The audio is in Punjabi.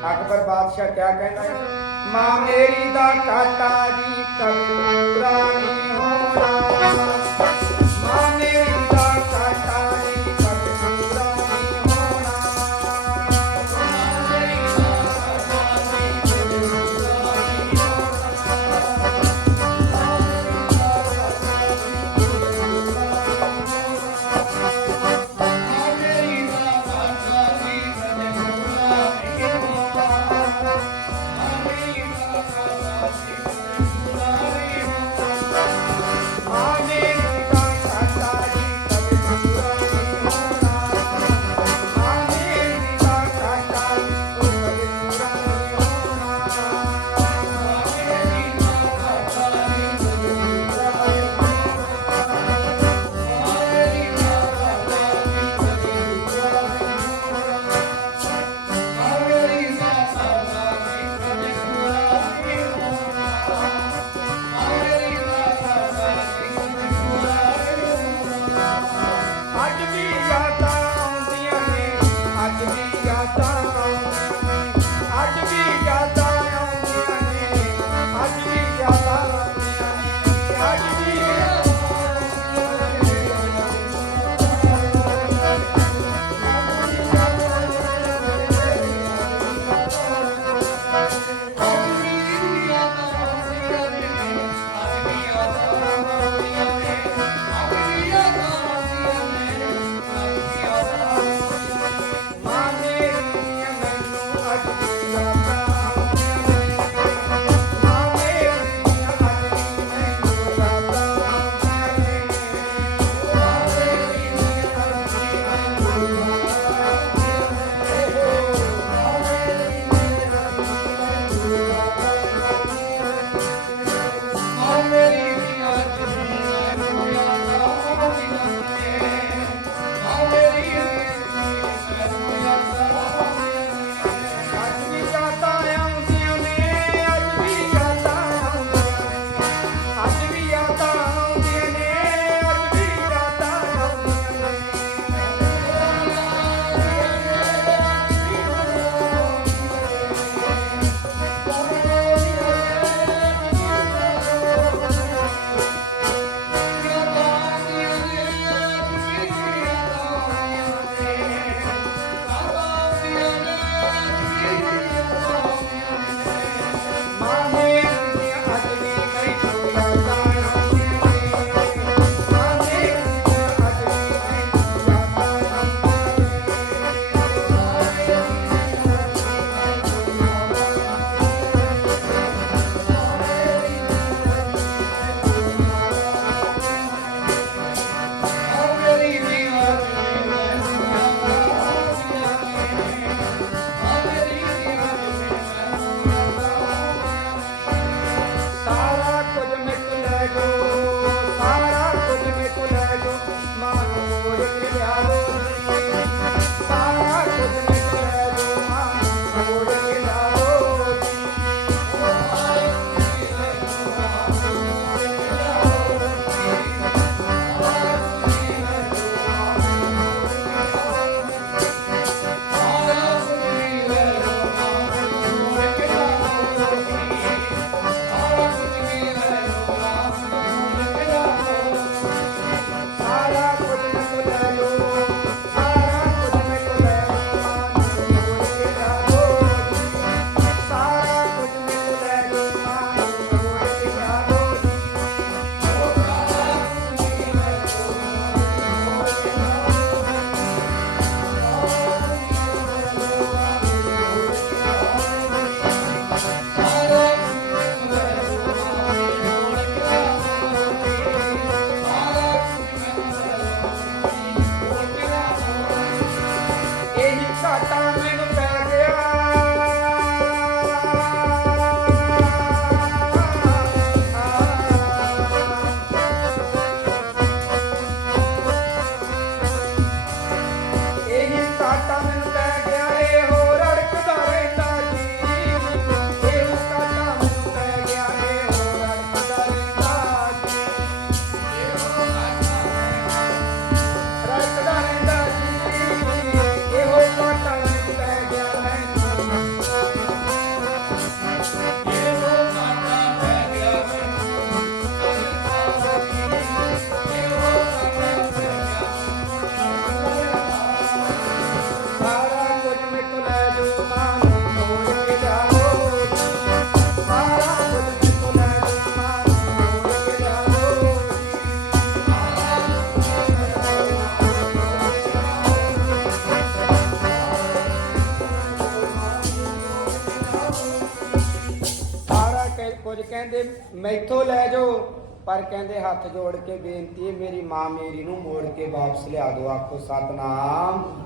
ਅਕਬਰ ਬਾਦਸ਼ਾਹ ਕਿਆ ਕਹਿੰਦਾ ਹੈ? ਮਾਂ ਮੇਰੀ ਦਾ ਕਾਟਾ ਜੀ ਕਵਿ ਰਾਣੀ ਹੋਣਾ। ಮಾತಾಡಲಿ ਕੁਝ ਕਹਿੰਦੇ, ਮੈਥੋਂ ਲੈ ਜਾਓ। ਪਰ ਕਹਿੰਦੇ, ਹੱਥ ਜੋੜ ਕੇ ਬੇਨਤੀ ਹੈ, ਮੇਰੀ ਮਾਂ ਮੇਰੀ ਨੂੰ ਮੋੜ ਕੇ ਵਾਪਸ ਲਿਆ ਦਿਓ। ਆਖੋ, ਸਤਨਾਮ।